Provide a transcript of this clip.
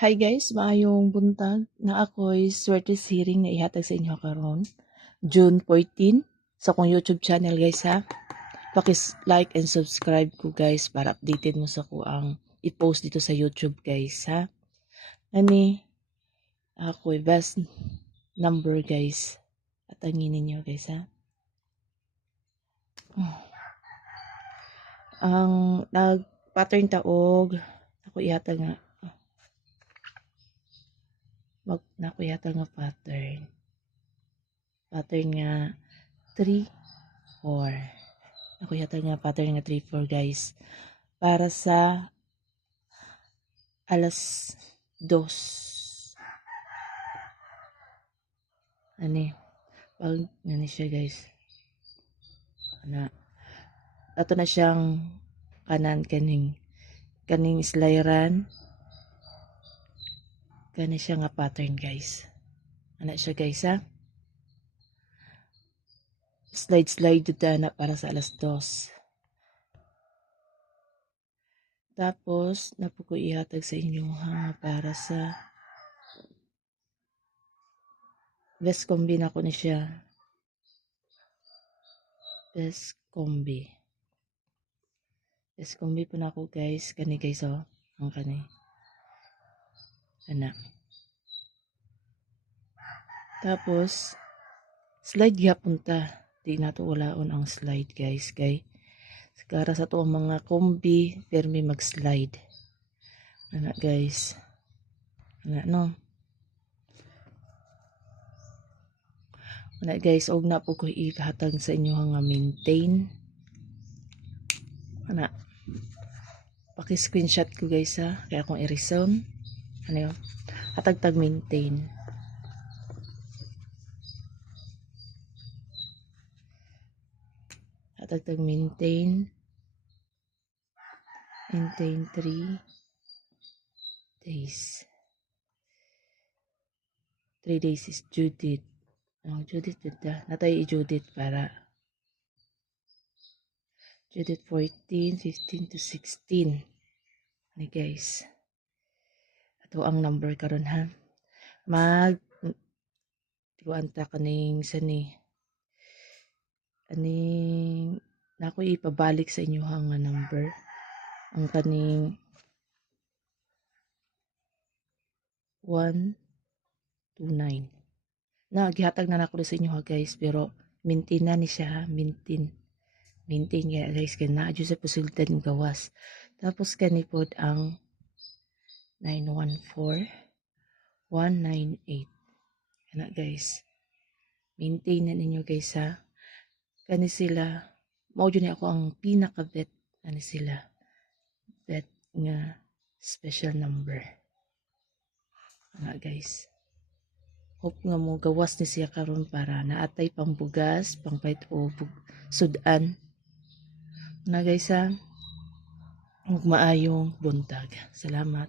Hi guys, maayong buntag na ako'y swerte siring na ihatag sa inyo karon June 14 sa kong YouTube channel guys ha. Like and subscribe ko guys para updated mo sa ko ang i-post dito sa YouTube guys ha. Ani ako'y best number guys. At anginin niyo guys ha. Ang nag-pattern taog ako ihatag nga ako ihatag nga pattern nga 3 4. Ako yata nga pattern nga 3-4 guys. Para sa alas 2. Ani, pag ngani siya guys. Ato na siyang kaning slayran. Kani siya nga pattern guys. Ana siya guys ha. Slide na para sa alas 2. Tapos, napuko ihatag sa inyo ha para sa best combi na ko ni siya. Best combi po na ako guys. Kani guys oh. Ang kani. Ana. Tapos, slide punta. Di na to ulaon ang slide guys. Kay, sigara sa to ang mga combi, pero may mag-slide. Ana guys. Ana no. Ana guys, og na po ko ihatag sa inyo nga maintain. Ana. Paki-screenshot ko guys ha. Kaya akong i-resume. Ano yun? Hatag-tag maintain. Hatag-tag maintain. Maintain 3 days. 3 days is Judith. Judith dito. Natay i-Judith para Judith 14, 15 to 16. Ni guys. Ato ang number karon ha. Tuwanta kaning sani. Aning nako ipabalik sa inyo nga number. Ang kaning 129. Gihatag na nako sa inyo ha guys, pero maintain na ni siya ha. Maintain kaya guys, kaya na-adyo sa posibilidad ng gawas. Tapos kanipod ang 914198. Kana guys, maintain na ninyo guys ha. Kani sila, maudio ni ako ang pinaka-vet. Kani sila, vet nga special number. Kana guys. Hope nga mo gawas ni siya karon para naatay pang bugas, pang pait o sudan. Na guys ha, huwag maayong buntag. Salamat.